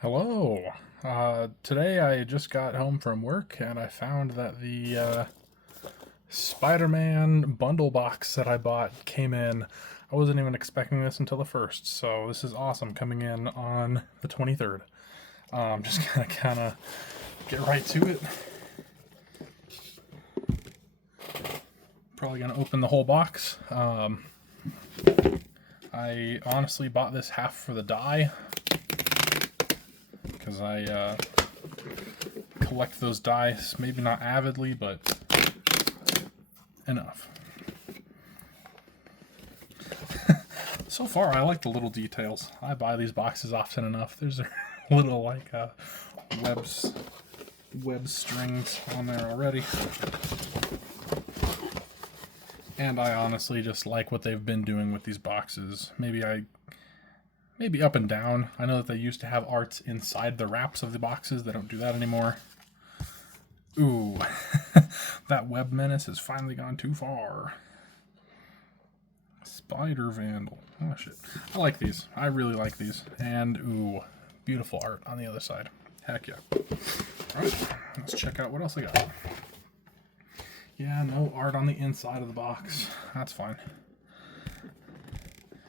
Hello. Today I just got home from work and I found that the Spider-Man bundle box that I bought came in. I wasn't even expecting this until the first, so this is awesome coming in on the 23rd. I'm just gonna kind of get right to it. Probably gonna open the whole box. I honestly bought this half for the die because I collect those dice, maybe not avidly, but enough. So far, I like the little details. I buy these boxes often enough. There's a little like web strings on there already, and I honestly just like what they've been doing with these boxes. Maybe up and down. I know that they used to have arts inside the wraps of the boxes. They don't do that anymore. Ooh, that web menace has finally gone too far. Spider Vandal. Oh shit. I like these. I really like these. And ooh, beautiful art on the other side. Heck yeah. Alright, let's check out what else I got. Yeah, no art on the inside of the box. That's fine.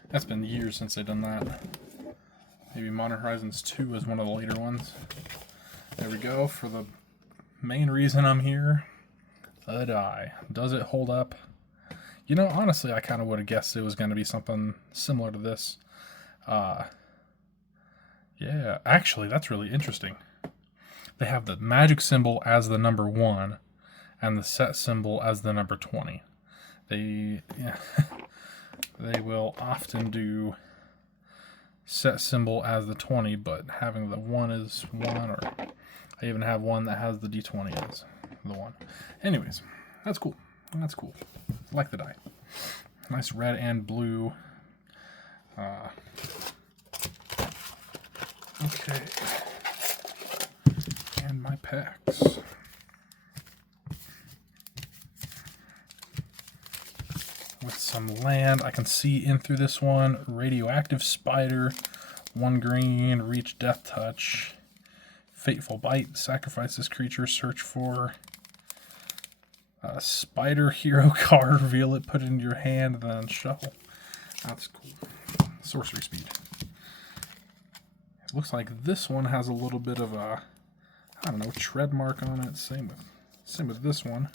That's been years since they've done that. Maybe Modern Horizons 2 is one of the later ones. There we go, for the main reason I'm here. The die. Does it hold up? You know, honestly, I kind of would have guessed it was going to be something similar to this. Yeah, actually, that's really interesting. They have the magic symbol as the number 1 and the set symbol as the number 20. They will often do set symbol as the 20, but having the 1 is 1, or I even have one that has the D20 as the 1. Anyways, that's cool. That's cool. I like the die. Nice red and blue. Okay. And my packs. With some land, I can see in through this one. Radioactive Spider, 1 green, reach death touch. Fateful Bite, sacrifice this creature, search for a Spider Hero card, reveal it, put it into your hand, then shuffle. That's cool. Sorcery speed. It looks like this one has a little bit of a, I don't know, tread mark on it. Same with this one,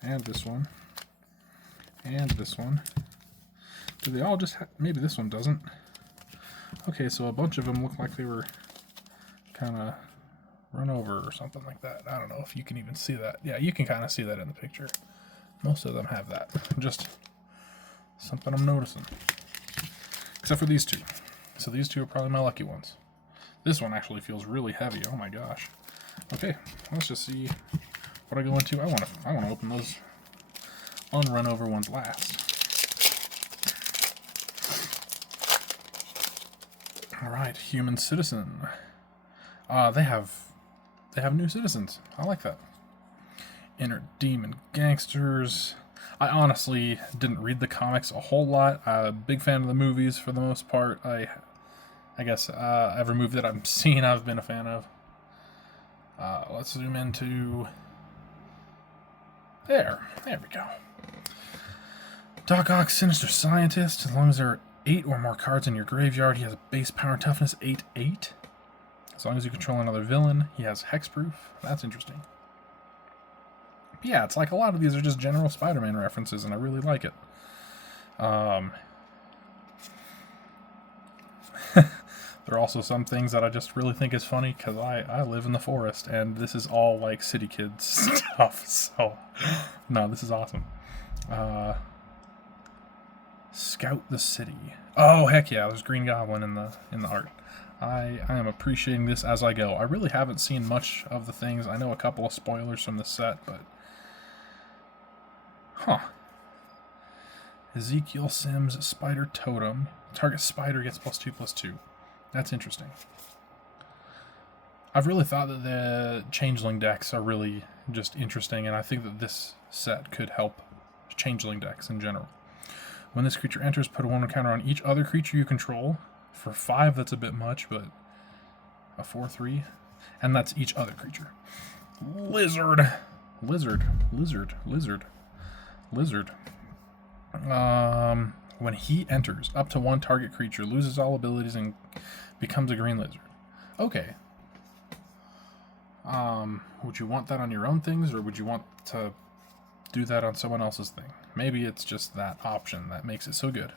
and this one, and this one. Do they all just maybe this one doesn't? Okay, so a bunch of them look like they were kind of run over or something like that. I don't know if you can even see that. Yeah, you can kind of see that in the picture. Most of them have that. Just something I'm noticing. Except for these two. So these two are probably my lucky ones. This one actually feels really heavy. Oh my gosh. Okay, let's just see what I go into. I want to open those unrun over ones last. All right, Human Citizen. They have new citizens. I like that. Inner Demon Gangsters. I honestly didn't read the comics a whole lot. I'm a big fan of the movies for the most part. I guess every movie that I've seen I've been a fan of. Let's zoom into... There we go. Doc Ock, Sinister Scientist. As long as there are 8 or more cards in your graveyard, he has a base power and toughness 8/8. As long as you control another villain, he has hexproof. That's interesting. Yeah, it's like a lot of these are just general Spider-Man references, and I really like it. There are also some things that I just really think is funny, because I live in the forest, and this is all, like, city kids stuff, so... No, this is awesome. Scout the City. Oh, heck yeah, there's Green Goblin in the art. I am appreciating this as I go. I really haven't seen much of the things. I know a couple of spoilers from the set, but... Huh. Ezekiel Sims, Spider Totem. Target spider gets +2/+2. That's interesting. I've really thought that the Changeling decks are really just interesting, and I think that this set could help Changeling decks in general. When this creature enters, put a 1 counter on each other creature you control. For 5, that's a bit much, but A 4/3. And that's each other creature. Lizard. Lizard. Lizard. Lizard. Lizard. When he enters, up to one target creature loses all abilities and becomes a green lizard. Okay. Would you want that on your own things, or would you want to do that on someone else's thing? Maybe it's just that option that makes it so good.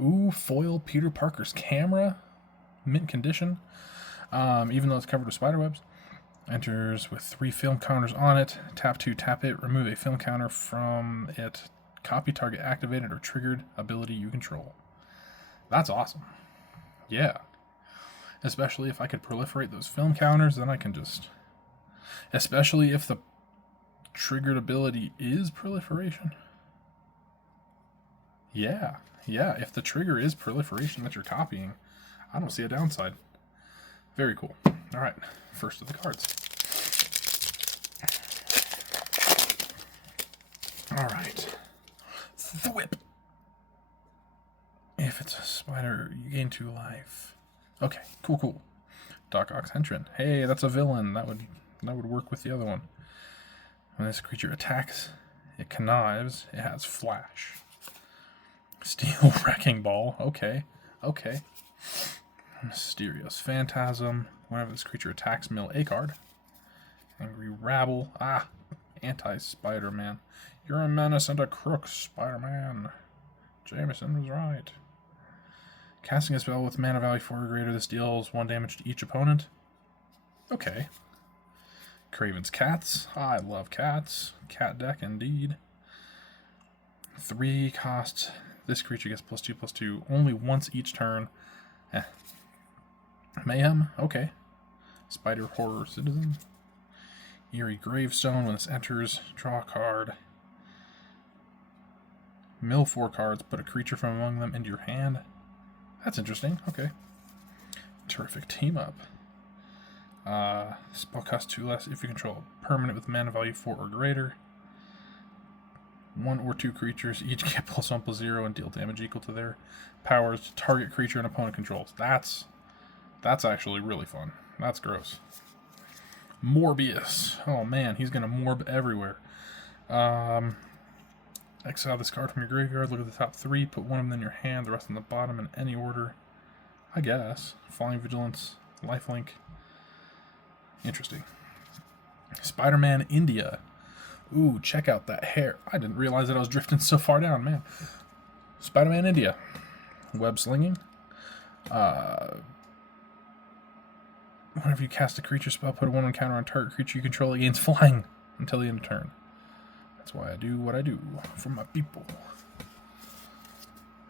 Ooh, foil Peter Parker's camera. Mint condition. Even though it's covered with spiderwebs. Enters with 3 film counters on it. Tap 2, tap it. Remove a film counter from it. Copy target activated or triggered ability you control. That's awesome. Yeah. Especially if I could proliferate those film counters, then I can just... Especially if the triggered ability is proliferation. Yeah. Yeah, if the trigger is proliferation that you're copying, I don't see a downside. Very cool. All right, first of the cards. All right. Thwip. If it's a spider, you gain 2 life. Okay, cool. Doc Ock's Henchman. Hey, that's a villain. That would work with the other one. When this creature attacks, it connives. It has flash. Steel Wrecking Ball. Okay. Mysterious Phantasm. Whenever this creature attacks, mill a card. Angry Rabble. Anti-Spiderman. You're a menace and a crook, Spider-Man. Jameson was right. Casting a spell with mana value 4 or greater, this deals 1 damage to each opponent. Okay. Craven's Cats. I love cats. Cat deck, indeed. 3 cost. This creature gets +2/+2 only once each turn. Mayhem. Okay. Spider Horror Citizen. Eerie Gravestone. When this enters, draw a card. Mill 4 cards. Put a creature from among them into your hand. That's interesting. Okay. Terrific Team Up. Spell cost 2 less if you control a permanent with mana value 4 or greater. 1 or 2 creatures each get +1/+0 and deal damage equal to their powers to target creature and opponent controls. That's actually really fun. That's gross. Morbius. Oh man, he's gonna morb everywhere. Exile this card from your graveyard. Look at the top 3. Put one of them in your hand. The rest in the bottom in any order. I guess. Flying Vigilance. Lifelink. Interesting. Spider-Man India. Ooh, check out that hair. I didn't realize that I was drifting so far down, man. Spider-Man India. Web slinging. Whenever you cast a creature spell, put a 1/1 counter on target creature you control against flying until the end of turn. That's why I do what I do for my people.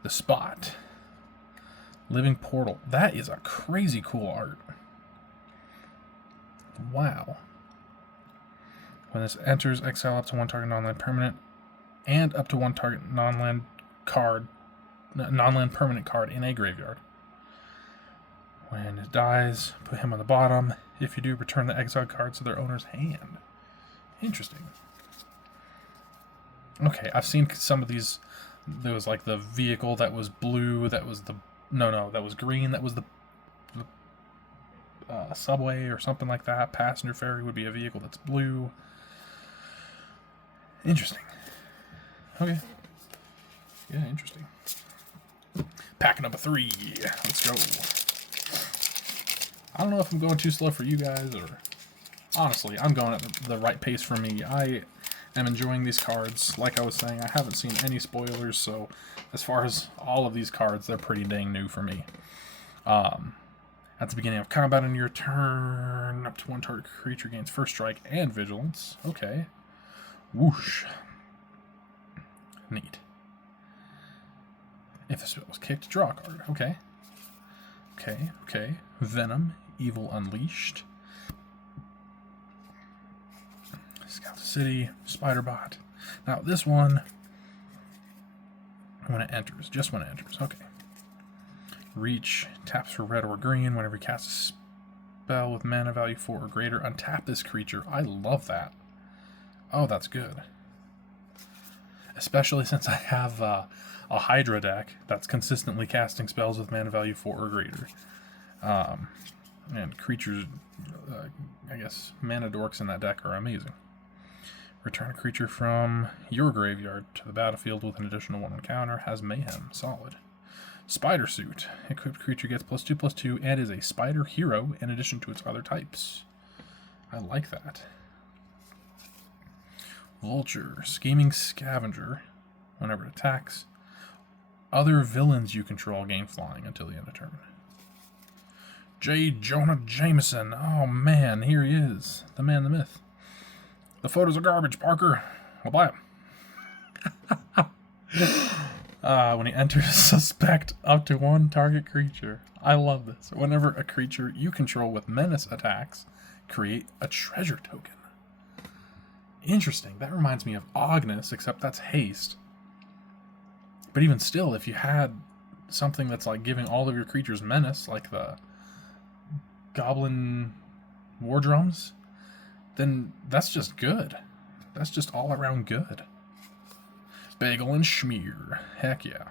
The Spot. Living Portal. That is a crazy cool art. Wow. When this enters, exile up to 1 target non-land permanent and up to 1 target non-land permanent card in a graveyard. When it dies, put him on the bottom. If you do, return the exiled cards to their owner's hand. Interesting. Okay, I've seen some of these. There was like the vehicle that was blue, that was the... No, that was green, that was the subway or something like that. Passenger ferry would be a vehicle that's blue. Interesting. Okay. Yeah, interesting. Pack number 3. Let's go. I don't know if I'm going too slow for you guys, or... Honestly, I'm going at the right pace for me. I am enjoying these cards. Like I was saying, I haven't seen any spoilers, so as far as all of these cards, they're pretty dang new for me. At the beginning of combat on your turn, up to 1 target creature gains first strike and vigilance. Okay. Whoosh. Neat. If a spell was kicked, draw a card. Okay. Okay. Venom. Evil Unleashed. Scout the City. Spiderbot. Now, this one, when it enters. Just when it enters. Okay. Reach. Taps for red or green. Whenever you cast a spell with mana value 4 or greater, untap this creature. I love that. Oh, that's good. Especially since I have a Hydra deck that's consistently casting spells with mana value 4 or greater. And creatures, I guess, mana dorks in that deck are amazing. Return a creature from your graveyard to the battlefield with an additional 1 counter. Has Mayhem. Solid. Spider Suit. Equipped creature gets +2/+2 and is a spider hero in addition to its other types. I like that. Vulture. Scheming Scavenger. Whenever it attacks, other villains you control gain flying until the end of turn. J. Jonah Jameson. Oh man, here he is. The man, the myth. The photos are garbage, Parker. I'll buy them. When he enters, suspect up to 1 target creature. I love this. Whenever a creature you control with menace attacks, create a treasure token. Interesting. That reminds me of Agnes, except that's haste. But even still, if you had something that's like giving all of your creatures menace, like the Goblin War Drums, then that's just good. That's just all around good. Bagel and Schmear. Heck yeah.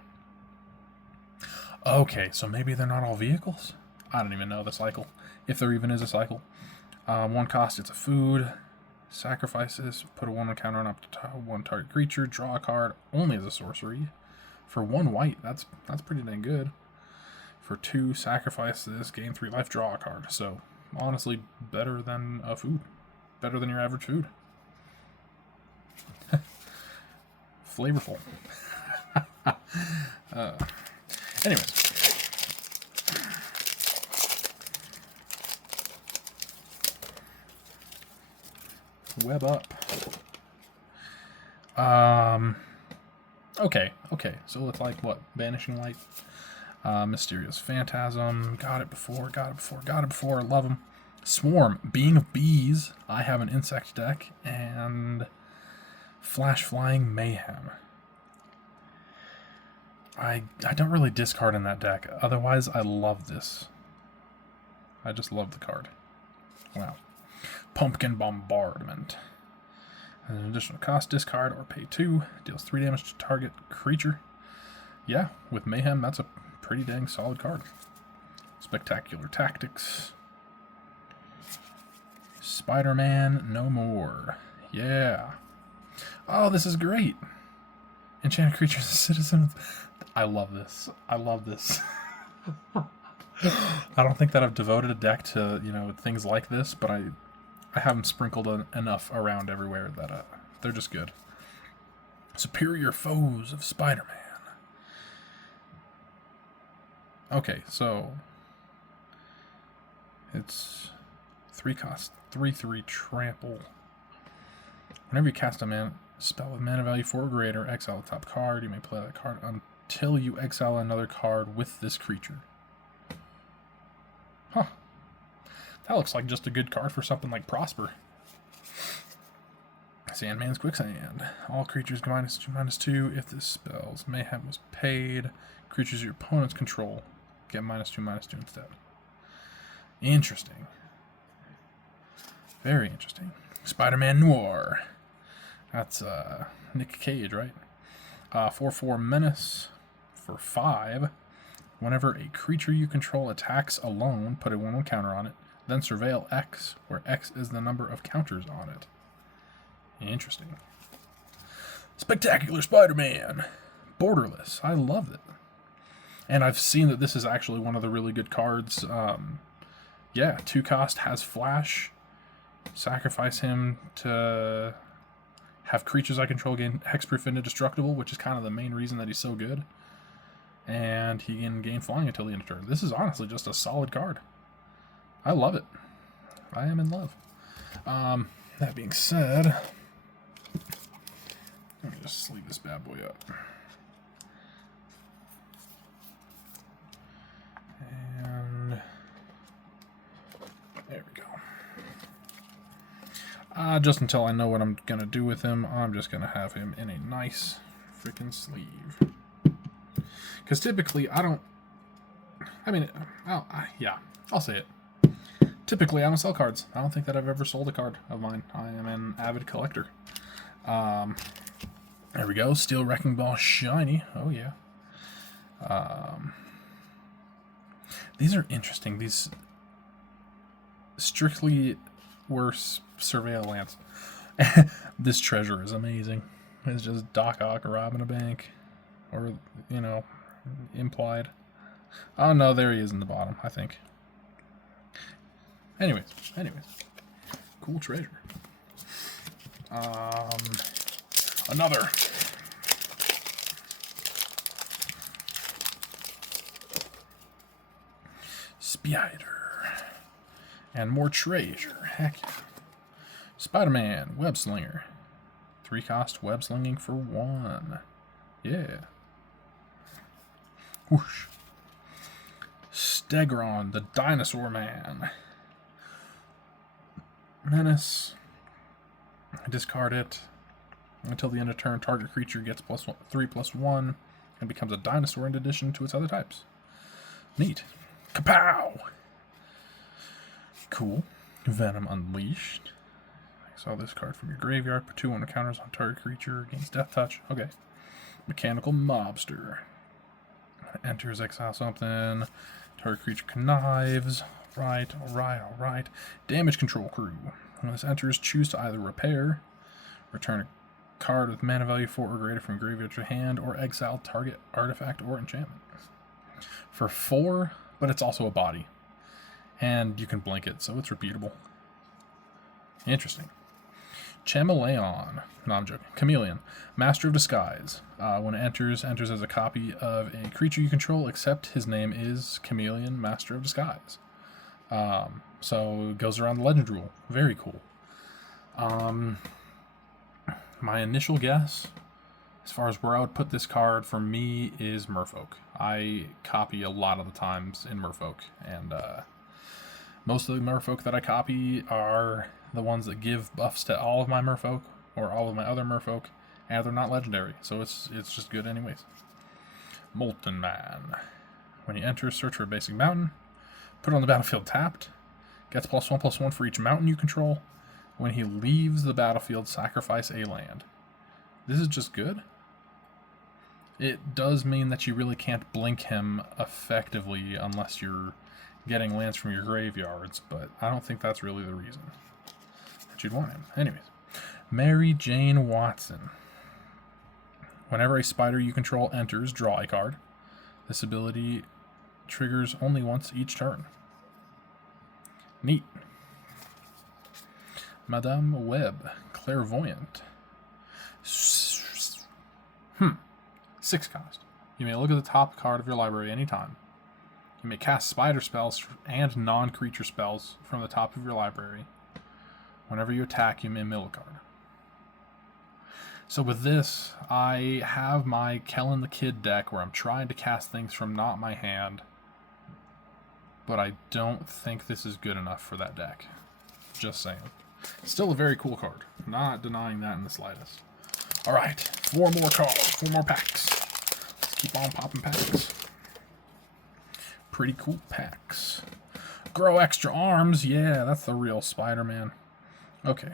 Okay, so maybe they're not all vehicles? I don't even know the cycle, if there even is a cycle. 1 cost, it's a food. Sacrifices, put a 1 counter on up to 1 target creature. Draw a card, only as a sorcery. For 1 white, that's pretty dang good. For 2, sacrifice this, gain 3 life, draw a card. So, honestly, better than a food. Better than your average food. Flavorful. Anyways. Web up. Okay. So it's like what? Vanishing Light. Mysterious Phantasm. Got it before. Love them. Swarm. Being of Bees. I have an insect deck. And Flash Flying Mayhem. I don't really discard in that deck. Otherwise, I love this. I just love the card. Wow. Pumpkin Bombardment. An additional cost, discard or pay 2. Deals 3 damage to target creature. Yeah, with Mayhem, that's a pretty dang solid card. Spectacular Tactics. Spiderman No More. Yeah. Oh, this is great. Enchanted creatures, citizens. I love this. I don't think that I've devoted a deck to, things like this, but I have them sprinkled enough around everywhere that they're just good. Superior Foes of Spider-Man. Okay, so it's 3 cost, 3/3 trample. Whenever you cast a spell with mana value 4 or greater, exile the top card. You may play that card until you exile another card with this creature. Huh. That looks like just a good card for something like Prosper. Sandman's Quicksand. All creatures go -2/-2. If this spell's Mayhem was paid, creatures your opponents control get -2/-2 instead. Interesting. Very interesting. Spider-Man Noir. That's Nick Cage, right? 4/4 Menace for 5. Whenever a creature you control attacks alone, put a 1/1 counter on it. Then surveil X, where X is the number of counters on it. Interesting. Spectacular Spider-Man. Borderless. I love it. And I've seen that this is actually one of the really good cards. 2 cost, has Flash. Sacrifice him to have creatures I control gain hexproof and indestructible, which is kind of the main reason that he's so good. And he can gain flying until the end of turn. This is honestly just a solid card. I love it. I am in love. That being said, let me just sleeve this bad boy up. And there we go. Just until I know what I'm going to do with him, I'm just going to have him in a nice freaking sleeve. Because typically, I'll say it. Typically, I don't sell cards. I don't think that I've ever sold a card of mine. I am an avid collector. There we go. Steel Wrecking Ball Shiny. Oh, yeah. These are interesting. strictly worse surveillance. This treasure is amazing. It's just Doc Ock robbing a bank. Or, you know, implied. Oh no, there he is in the bottom, I think. Anyways. Cool treasure. Another. Spider. And more treasure. Heck yeah. Spiderman, Web Slinger. 3-cost web slinging for 1. Yeah. Whoosh. Stegron, the Dinosaur Man. Menace. Discard it. Until the end of turn, target creature gets +3/+1 and becomes a dinosaur in addition to its other types. Neat. Kapow! Cool. Venom Unleashed. Exile this card from your graveyard. Put 2 on the counters on target creature. Gains Death Touch. Okay. Mechanical Mobster. Enters, exile something. Target creature connives. Alright. Damage Control Crew. When this enters, choose to either repair, return a card with mana value 4 or greater from graveyard to hand, or exile target artifact or enchantment. For 4, but it's also a body. And you can blink it, so it's repeatable. Interesting. Chameleon. No, I'm joking. Chameleon. Master of Disguise. When it enters as a copy of a creature you control, except his name is Chameleon, Master of Disguise. So it goes around the legend rule. Very cool. My initial guess, as far as where I would put this card for me, is Merfolk. I copy a lot of the times in Merfolk, and most of the Merfolk that I copy are the ones that give buffs to all of my Merfolk, or all of my other Merfolk, and they're not legendary, so it's just good anyways. Molten Man. When he enters, search for a basic mountain. Put it on the battlefield tapped. Gets +1/+1 for each mountain you control. When he leaves the battlefield, sacrifice a land. This is just good. It does mean that you really can't blink him effectively unless you're getting lands from your graveyards, but I don't think that's really the reason that you'd want him. Anyways, Mary Jane Watson. Whenever a spider you control enters, draw a card. This ability triggers only once each turn. Neat. Madame Web, Clairvoyant. 6-cost. You may look at the top card of your library anytime. You may cast spider spells and non-creature spells from the top of your library. Whenever you attack, you may mill a card. So with this, I have my Kellen the Kid deck where I'm trying to cast things from not my hand, but I don't think this is good enough for that deck. Just saying. Still a very cool card. Not denying that in the slightest. Alright, 4 more cards, 4 more packs. Let's keep on popping packs. Pretty cool packs. Grow extra arms. Yeah, that's the real Spider-Man. Okay.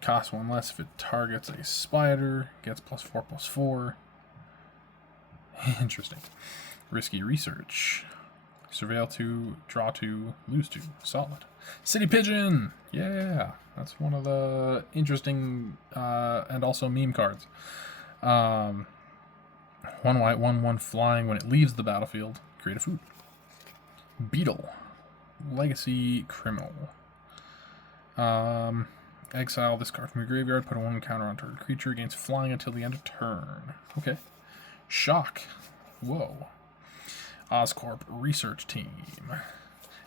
Costs 1 less if it targets a spider. Gets +4/+4. Interesting. Risky Research. Surveil 2, draw 2, lose 2. Solid. City Pigeon! Yeah, that's one of the interesting and also meme cards. 1 white, 1/1 flying. When it leaves the battlefield, create a food. Beetle. Legacy Criminal. Exile this card from your graveyard. Put a 1 counter on target creature. Gains flying until the end of turn. Okay. Shock. Whoa. Oscorp Research Team.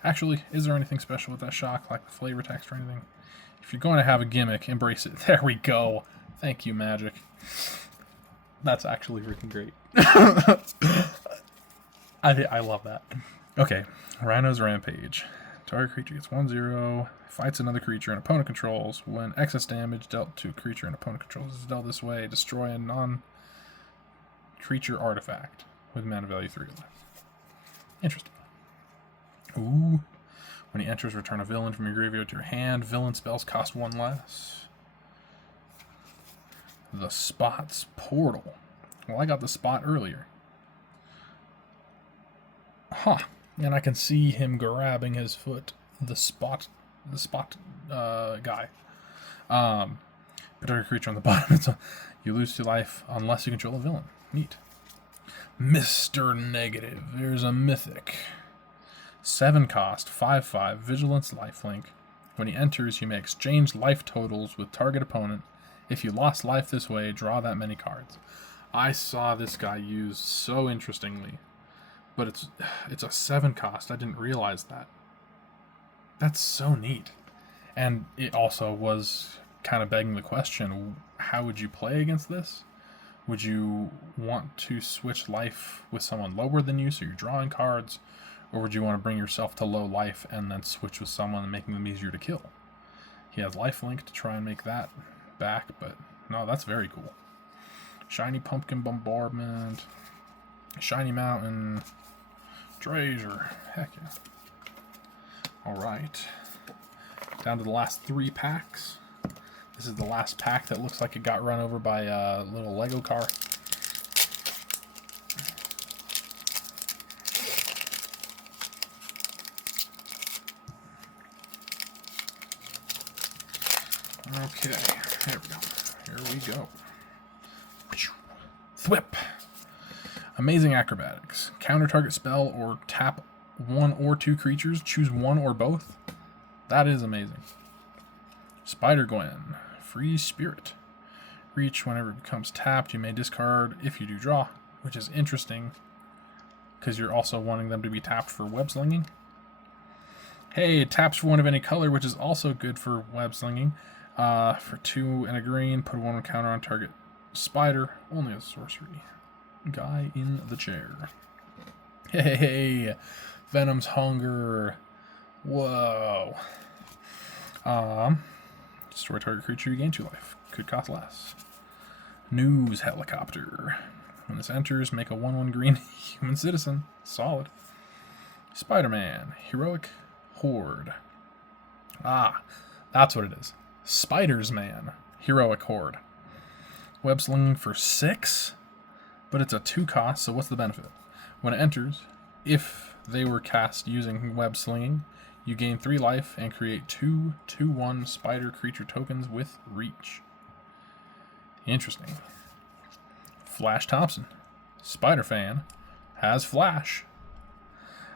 Actually, is there anything special with that shock, like the flavor text or anything? If you're going to have a gimmick, embrace it. There we go. Thank you, Magic. That's actually freaking great. I love that. Okay, Rhino's Rampage. Target creature gets 1/0, fights another creature an opponent controls. When excess damage dealt to a creature an opponent controls is dealt this way, destroy a non-creature artifact with mana value 3 or less. Interesting. Ooh. When he enters, return a villain from your graveyard to your hand. Villain spells cost 1 less. The Spot's Portal. Well, I got the Spot earlier. Huh. And I can see him grabbing his foot the spot guy. Put target creature on the bottom. You lose 2 life unless you control a villain. Neat. Mr. Negative. There's a mythic. 7 cost, 5/5, vigilance, lifelink. When he enters, you may exchange life totals with target opponent. If you lost life this way, draw that many cards. I saw this guy used so interestingly, but it's a 7 cost. I didn't realize that. That's so neat. And it also was kind of begging the question, how would you play against this? Would you want to switch life with someone lower than you so you're drawing cards? Or would you want to bring yourself to low life and then switch with someone making them easier to kill? He has lifelink to try and make that back, but no, that's very cool. Shiny Pumpkin Bombardment, Shiny Mountain, Treasure, heck yeah. Alright, down to the last 3 packs. This is the last pack that looks like it got run over by a little Lego car. Okay, there we go. Here we go. Thwip. Amazing Acrobatics. Counter target spell or tap 1 or 2 creatures. Choose 1 or both. That is amazing. Spider-Gwen. Free Spirit. Reach whenever it becomes tapped. You may discard if you do draw, which is interesting because you're also wanting them to be tapped for web slinging. Hey, it taps for 1 of any color, which is also good for web slinging. For 2 and a green, put 1 counter on target spider. Only a sorcery. Guy in the chair. Hey, Venom's Hunger. Whoa. Destroy target creature, you gain 2 life. Could cost less. News Helicopter. When this enters, make a 1/1 green human citizen. Solid. Spider-Man. Heroic Horde. Ah, that's what it is. Spiders-Man. Heroic Horde. Web slinging for 6, but it's a 2 cost, so what's the benefit? When it enters, if they were cast using web slinging, you gain 3 life and create 2 2/1 spider creature tokens with reach. Interesting. Flash Thompson. Spider-Fan. Has Flash.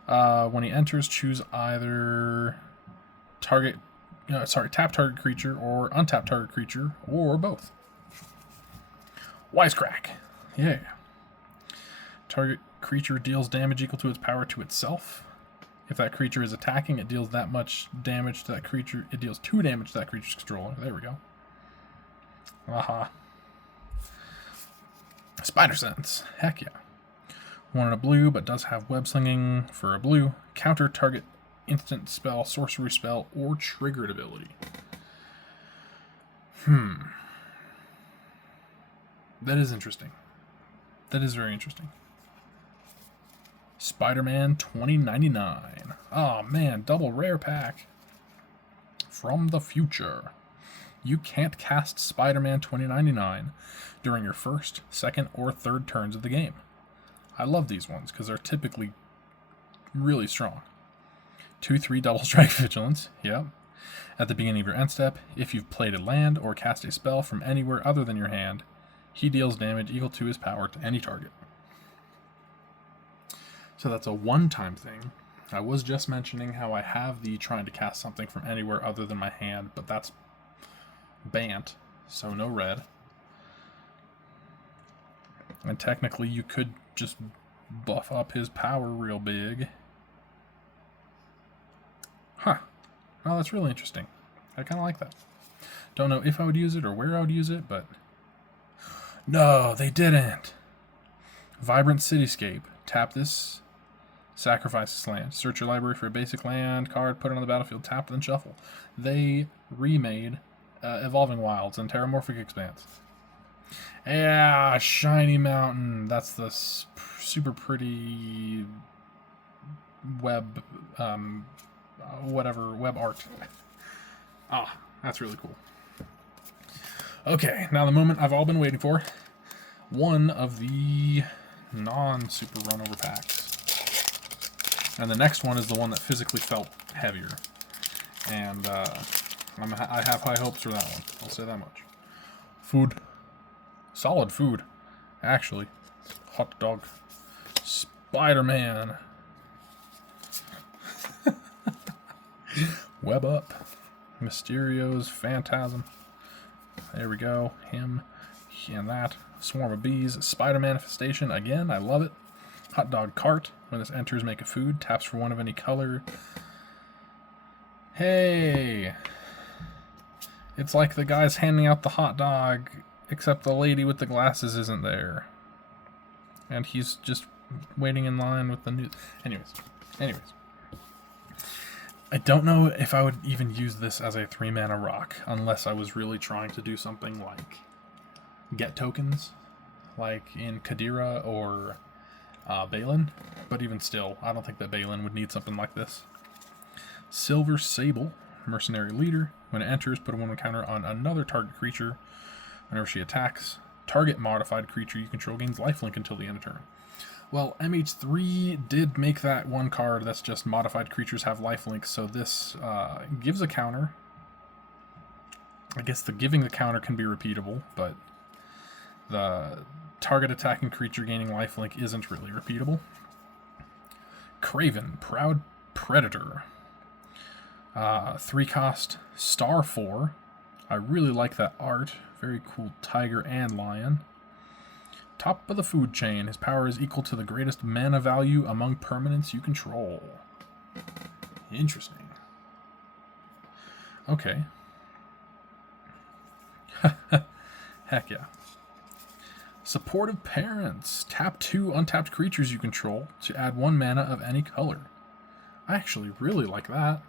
When he enters, choose either tap target creature or untap target creature, or both. Wisecrack. Yeah. Target creature deals damage equal to its power to itself. If that creature is attacking, it deals that much damage to that creature. It deals 2 damage to that creature's controller. There we go. Aha. Spider Sense. Heck yeah. 1 in a blue, but does have web slinging for a blue. Counter target instant spell, sorcery spell, or triggered ability. That is interesting. That is very interesting. Spider-Man 2099. Oh man, double rare pack. From the future. You can't cast Spider-Man 2099 during your first, second, or third turns of the game. I love these ones because they're typically really strong. 2/3 double strike vigilance. Yep. At the beginning of your end step, if you've played a land or cast a spell from anywhere other than your hand, he deals damage equal to his power to any target. So that's a one-time thing. I was just mentioning how I have the trying to cast something from anywhere other than my hand, but that's Bant, so no red. And technically you could just buff up his power real big. Huh. Well, that's really interesting. I kind of like that. Don't know if I would use it or where I would use it, but... No, they didn't! Vibrant Cityscape. Tap this. Sacrifice this land. Search your library for a basic land card, put it on the battlefield, tap, then shuffle. They remade Evolving Wilds and Terramorphic Expanse. Yeah, Shiny Mountain. That's the super pretty web, web art. Ah, that's really cool. Okay, now the moment I've all been waiting for. One of the non-super run-over packs. And the next one is the one that physically felt heavier. And I have high hopes for that one. I'll say that much. Food. Solid food, actually. Hot dog. Spider-Man. Web up. Mysterio's Phantasm. There we go. Him and that. Swarm of bees. Spider Manifestation. Again, I love it. Hot dog cart. When this enters, make a food. Taps for one of any color. Hey. It's like the guy's handing out the hot dog, except the lady with the glasses isn't there. And he's just waiting in line with the new... Anyways. I don't know if I would even use this as a 3-mana rock, unless I was really trying to do something like get tokens, like in Kadira or Balin. But even still, I don't think that Balin would need something like this. Silver Sable, Mercenary Leader. When it enters, put a 1/1 counter on another target creature. Whenever she attacks, target modified creature you control gains lifelink until the end of turn. Well, MH3 did make that one card that's just modified creatures have lifelink, so this gives a counter. I guess the giving the counter can be repeatable, but the target attacking creature gaining lifelink isn't really repeatable. Craven, Proud Predator. 3-cost, Star 4. I really like that art. Very cool tiger and lion. Top of the food chain. His power is equal to the greatest mana value among permanents you control. Interesting. Okay. Heck yeah. Supportive Parents. Tap 2 untapped creatures you control to add 1 mana of any color. I actually really like that.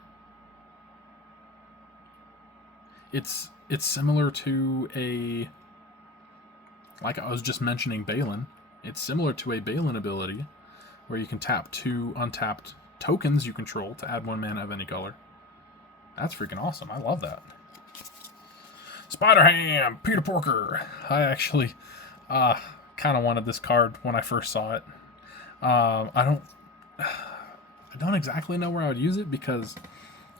It's similar to a... Like I was just mentioning Balin. It's similar to a Balin ability where you can tap 2 untapped tokens you control to add 1 mana of any color. That's freaking awesome. I love that. Spider-Ham! Peter Porker! I actually kind of wanted this card when I first saw it. I don't exactly know where I would use it because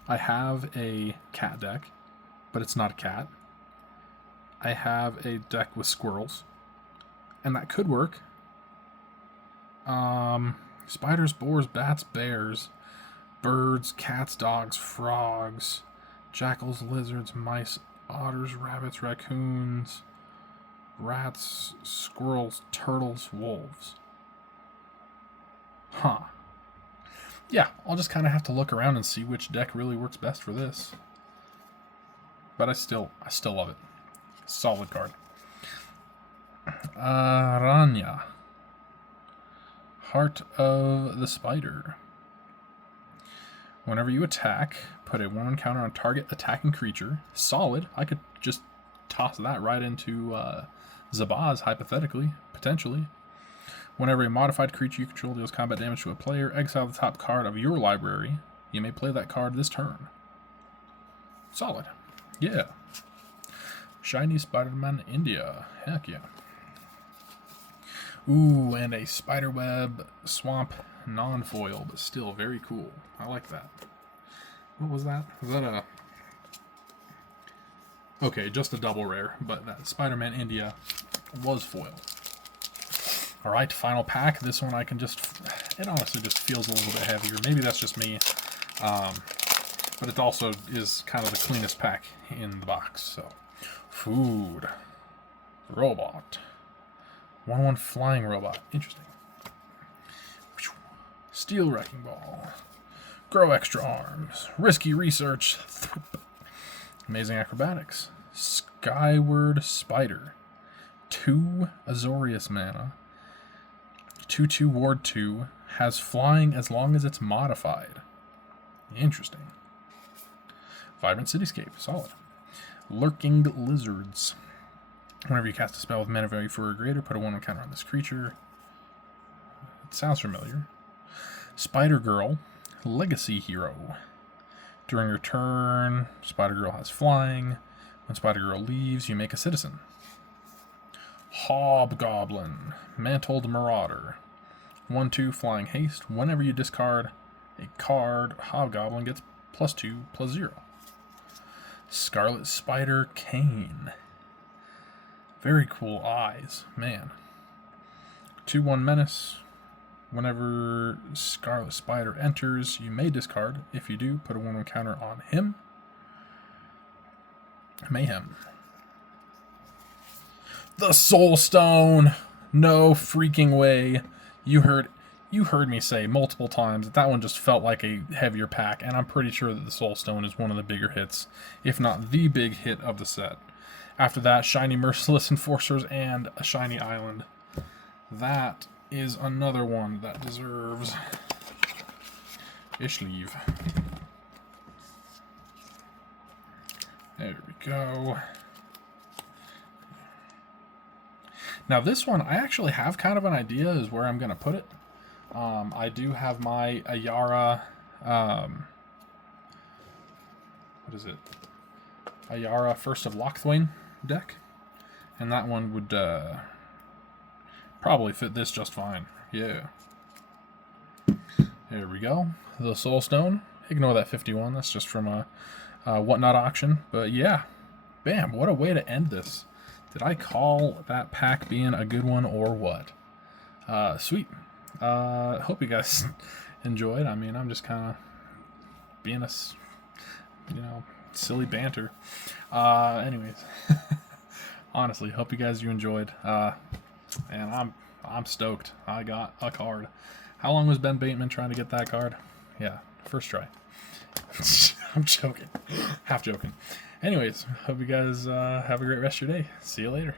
I have a cat deck, but it's not a cat. I have a deck with squirrels, and that could work. Spiders, boars, bats, bears, birds, cats, dogs, frogs, jackals, lizards, mice, otters, rabbits, raccoons, rats, squirrels, turtles, wolves. Huh. Yeah, I'll just kind of have to look around and see which deck really works best for this. But I still love it. Solid card. Aranya. Heart of the Spider. Whenever you attack, put a 1/1 counter on target attacking creature. Solid. I could just toss that right into Zabaz, hypothetically, potentially. Whenever a modified creature you control deals combat damage to a player, exile the top card of your library. You may play that card this turn. Solid. Yeah. Shiny Spiderman India. Heck yeah. Ooh, and a Spiderweb Swamp non-foil, but still very cool. I like that. What was that? Was that a... Okay, just a double rare, but that Spider-Man India was foil. Alright, final pack. This one I can just... It honestly just feels a little bit heavier. Maybe that's just me. But it also is kind of the cleanest pack in the box, so... Food. Robot. 1/1 flying robot. Interesting. Steel Wrecking Ball. Grow extra arms. Risky research. Amazing acrobatics. Skyward Spider. 2 Azorius mana. 2/2 Ward 2. Has flying as long as it's modified. Interesting. Vibrant Cityscape. Solid. Lurking Lizards. Whenever you cast a spell with mana value 4 or greater, put a 1/1 counter on this creature. It sounds familiar. Spider Girl. Legacy Hero. During your turn, Spider Girl has flying. When Spider Girl leaves, you make a citizen. Hobgoblin. Mantled Marauder. 1/2 flying haste. Whenever you discard a card, Hobgoblin gets +2/+0. Scarlet Spider Kane. Very cool eyes, man. 2/1 menace. Whenever Scarlet Spider enters, you may discard. If you do, put a 1/1 counter on him. Mayhem. The Soul Stone! No freaking way. You heard me say multiple times that one just felt like a heavier pack, and I'm pretty sure that the Soul Stone is one of the bigger hits, if not the big hit of the set. After that, Shiny Merciless Enforcers and a Shiny Island. That is another one that deserves a sleeve. There we go. Now this one, I actually have kind of an idea is where I'm going to put it. I do have my Ayara, what is it? Ayara First of Lochthwain deck. And that one would probably fit this just fine. Yeah. There we go. The Soul Stone. Ignore that 51. That's just from a Whatnot auction. But yeah. Bam. What a way to end this. Did I call that pack being a good one or what? Sweet. Hope you guys enjoyed. I mean, I'm just kind of being a, silly banter. Anyways, honestly, hope you guys enjoyed. And I'm stoked. I got a card. How long was Ben Bateman trying to get that card? Yeah, first try. I'm joking. Half joking. Anyways, hope you guys have a great rest of your day. See you later.